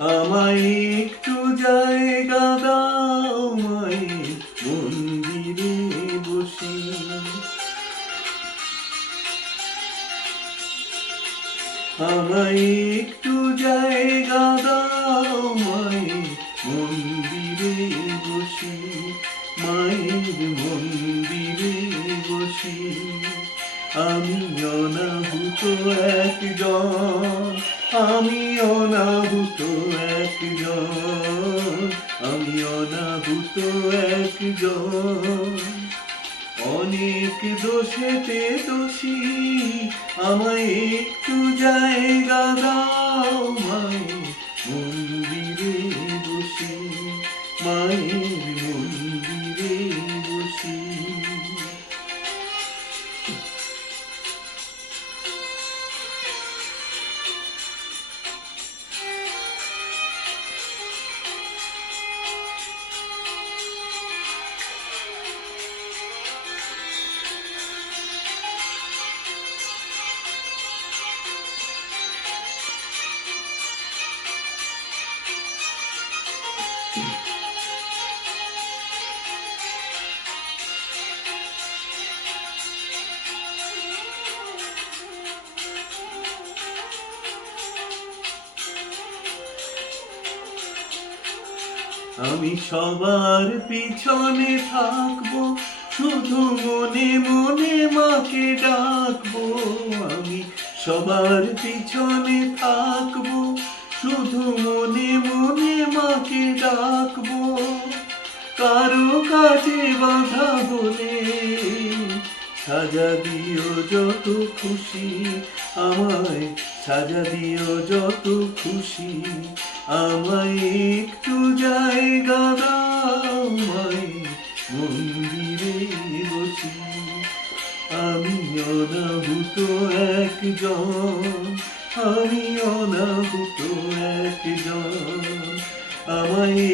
আমায় একটু জায়গা দাও মায়ের মন্দিরে বসি। আমায় একটু জায়গা দাও মায়ের মন্দিরে বসি, মায়ের মন্দিরে বসি। আমি অনাহুত একজন, আমি অনাহুত একজন, আমি অনাহুত একজন। অনেক দোষেতে দোষী, আমায় একটু জায়গা দাও মায়ের মন্দিরে বসি, মায়ের মন্দিরে বসি। আমি সবার পিছনে থাকবো, শুধু মনে মনে মাকে ডাকবো। আমি সবার পিছনে থাকবো, শুধু মনে মনে মাকে ডাকবো। কারো কাজে বাধা হলে সাজা দিও যত খুশি, আমায় সাজা দিও যত খুশি। আমায় একটু জায়গা দাও মায়ের মন্দিরে বসি। আমি অনাহুত একজন, আমি অনাহুত একজন। আমায়